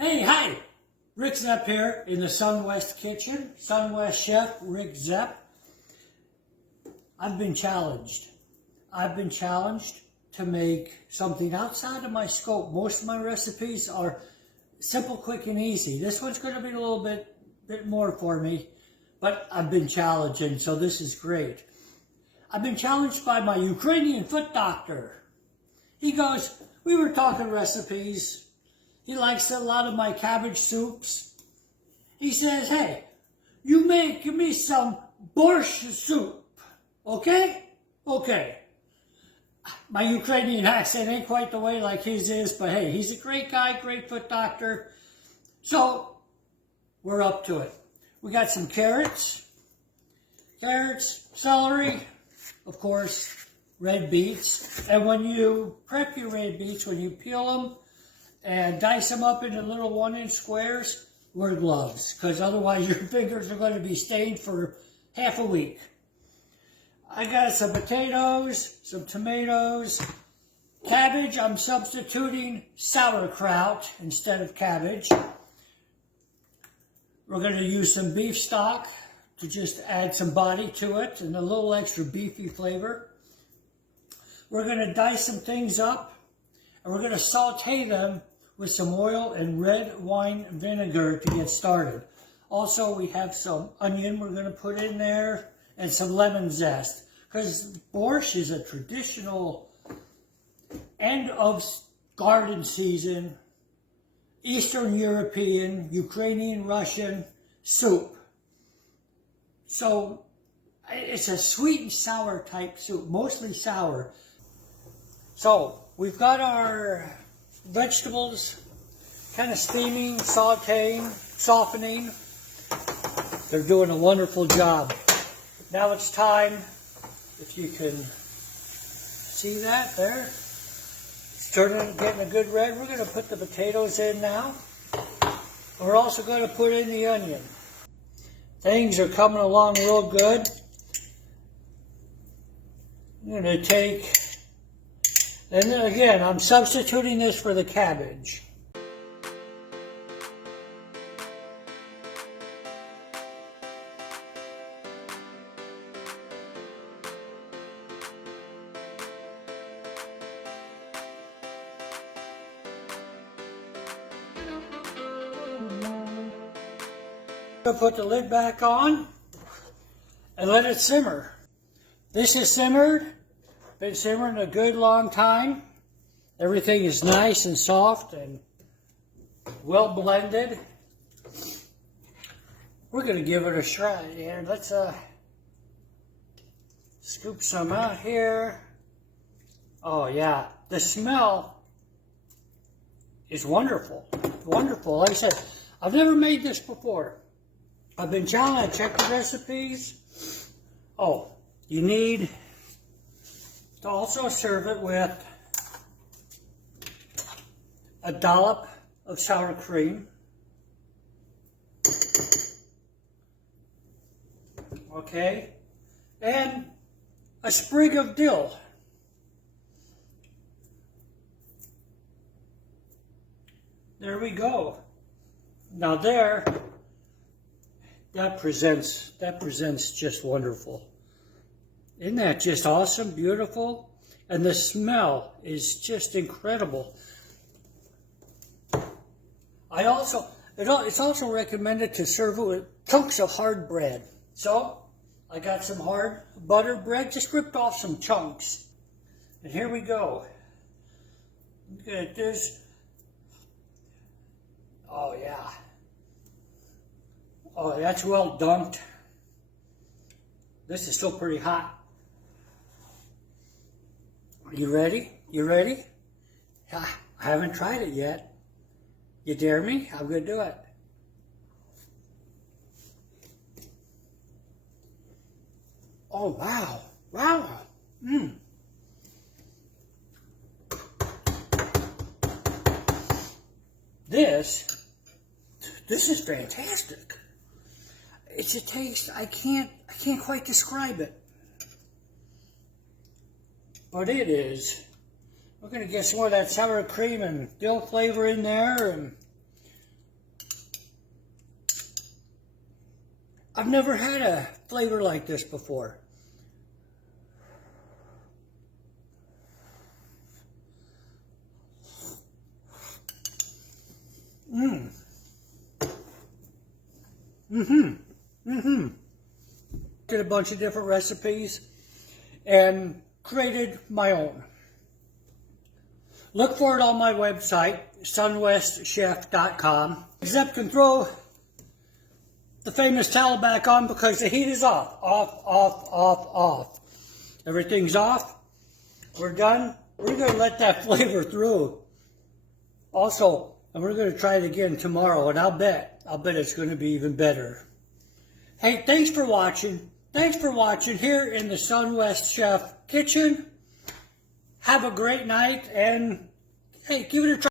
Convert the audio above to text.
Hey, hi! Rick Zepp here in the Sunwest kitchen. Sunwest Chef Rick Zepp. I've been challenged. To make something outside of my scope. Most of my recipes are simple, quick, and easy. This one's going to be a little bit more for me, but I've been challenged, and so this is great. I've been challenged by my Ukrainian foot doctor. He goes, we were talking recipes. He likes a lot of my cabbage soups. He says, hey, you give me some borscht soup, okay? Okay. My Ukrainian accent ain't quite the way like his is, but hey, he's a great guy, great foot doctor. So, we're up to it. We got some carrots, celery, of course, red beets. And when you prep your red beets, when you peel them, and dice them up into little 1-inch squares, wear gloves, because otherwise your fingers are going to be stained for half a week. I got some potatoes, some tomatoes, cabbage. I'm substituting sauerkraut instead of cabbage. We're going to use some beef stock to just add some body to it and a little extra beefy flavor. We're going to dice some things up, and we're going to saute them with some oil and red wine vinegar to get started. Also, we have some onion we're going to put in there and some lemon zest, because borscht is a traditional end of garden season, Eastern European, Ukrainian, Russian soup. So it's a sweet and sour type soup, mostly sour. So we've got our vegetables kind of steaming, sauteing, softening. They're doing a wonderful job. Now it's time, if you can see that there, it's turning, getting a good red. We're going to put the potatoes in now. We're also going to put in the onion. Things are coming along real good. I'm going to take, and then again, I'm substituting this for the cabbage. I'm going to put the lid back on and let it simmer. This is simmered. Been simmering a good long time. Everything is nice and soft and well blended. We're going to give it a try here. Let's scoop some out here. Oh yeah, the smell is wonderful. Wonderful. Like I said, I've never made this before. I've been challenged. I checked the recipes. Oh, you need to also serve it with a dollop of sour cream. Okay. And a sprig of dill. There we go. Now that presents just wonderful. Isn't that just awesome, beautiful? And the smell is just incredible. It's also recommended to serve it with chunks of hard bread. So, I got some hard butter bread, just ripped off some chunks. And here we go. Look at this. Oh yeah. Oh, that's well dunked. This is still pretty hot. You ready? You ready? I haven't tried it yet. You dare me? I'm going to do it. Oh, wow. Wow. This is fantastic. It's a taste I can't quite describe it. But it is. We're going to get some more of that sour cream and dill flavor in there, and I've never had a flavor like this before. Did a bunch of different recipes and created my own. Look for it on my website, sunwestchef.com. Zepp can throw the famous towel back on because the heat is off. Off. Everything's off. We're done. We're going to let that flavor through. Also, and we're going to try it again tomorrow, and I'll bet it's going to be even better. Hey, thanks for watching. Thanks for watching here in the Sunwest Chef kitchen. Have a great night, and hey, give it a try.